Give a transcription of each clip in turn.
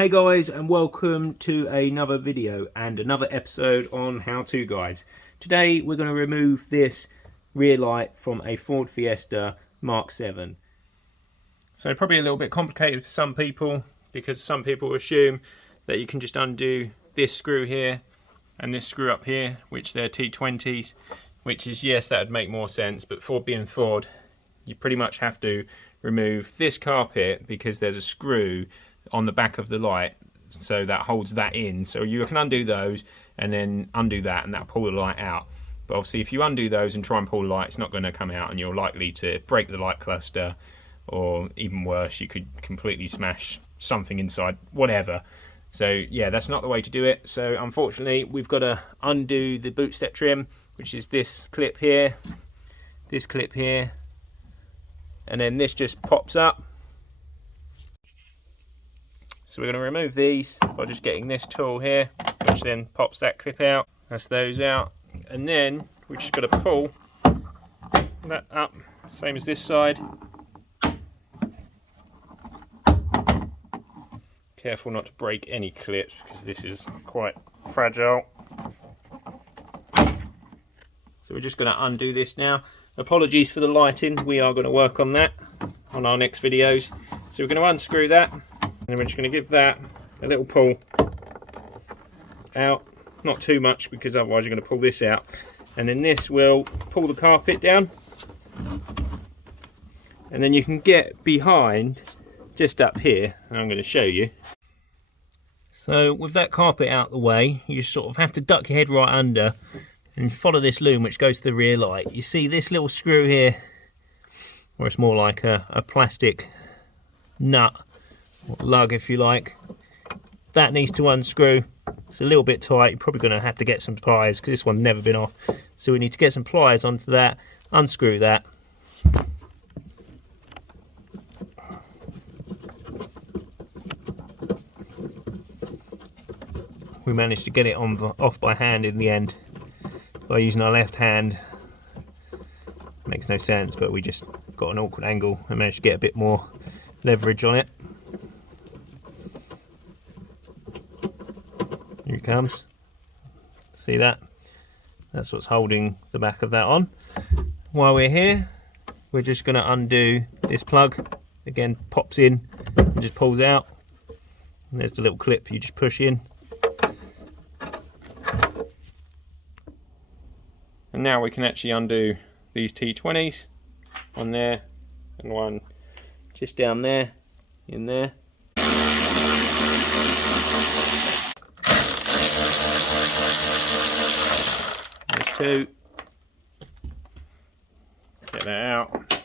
Hey guys, and welcome to another video and another episode on How To Guys. Today we're going to remove this rear light from a Ford Fiesta Mk7. So probably a little bit complicated for some people, because some people assume that you can just undo this screw here and this screw up here, which they're T20s, which is, yes, that would make more sense, but Ford being Ford, you pretty much have to remove this carpet because there's a screw on the back of the light, so that holds that in. So you can undo those and then undo that, and that'll pull the light out. But obviously if you undo those and try and pull the light, it's not going to come out, and you're likely to break the light cluster, or even worse, you could completely smash something inside, whatever. So yeah, that's not the way to do it. So unfortunately we've got to undo the boot step trim, which is this clip here, and then this just pops up. So we're going to remove these by just getting this tool here, which then pops that clip out. That's those out. And then we're just got to pull that up, same as this side. Careful not to break any clips, because this is quite fragile. So we're just going to undo this now. Apologies for the lighting, we are going to work on that on our next videos. So we're going to unscrew that. And we're just going to give that a little pull out, not too much, because otherwise you're going to pull this out, and then this will pull the carpet down, and then you can get behind just up here, and I'm going to show you. So with that carpet out the way, you just sort of have to duck your head right under and follow this loom which goes to the rear light. You see this little screw here, or it's more like a plastic nut, lug if you like, that needs to unscrew. It's a little bit tight, you're probably going to have to get some pliers because this one's never been off, so we need to get some pliers onto that, unscrew that, we managed to get it off by hand in the end by using our left hand. Makes no sense, but we just got an awkward angle and managed to get a bit more leverage on it. Here it comes. See that? That's what's holding the back of that on. While we're here, we're just going to undo this plug. Again, pops in and just pulls out. And there's the little clip you just push in. And now we can actually undo these T20s, one there and one just down there, in there. There's two. Get that out.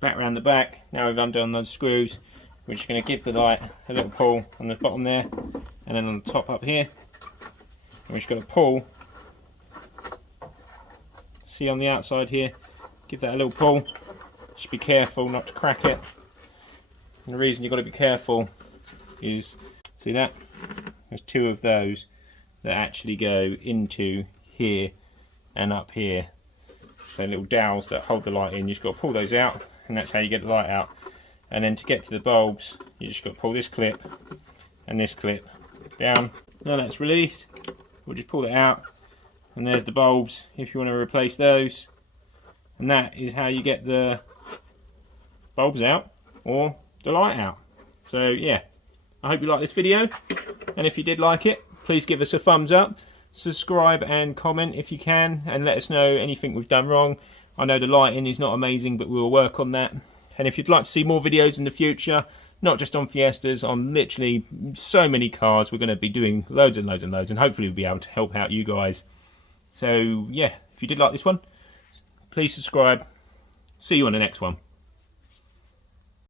Back around the back. Now we've undone those screws. We're just going to give the light a little pull on the bottom there, and then on the top up here. And we're just going to pull. See on the outside here, give that a little pull. Just be careful not to crack it. And the reason you've got to be careful is, see that? There's two of those that actually go into here and up here. So little dowels that hold the light in, you've just got to pull those out, and that's how you get the light out. And then to get to the bulbs, you just got to pull this clip and this clip down. Now that's released, we'll just pull it out, and there's the bulbs if you want to replace those. And that is how you get the bulbs out or the light out. So yeah, I hope you like this video, and if you did like it, please give us a thumbs up, subscribe and comment if you can, and let us know anything we've done wrong. I know the lighting is not amazing, but we'll work on that. And if you'd like to see more videos in the future, not just on Fiestas, on literally so many cars, we're going to be doing loads and loads and loads, and hopefully we'll be able to help out you guys. So yeah, if you did like this one, please subscribe. See you on the next one.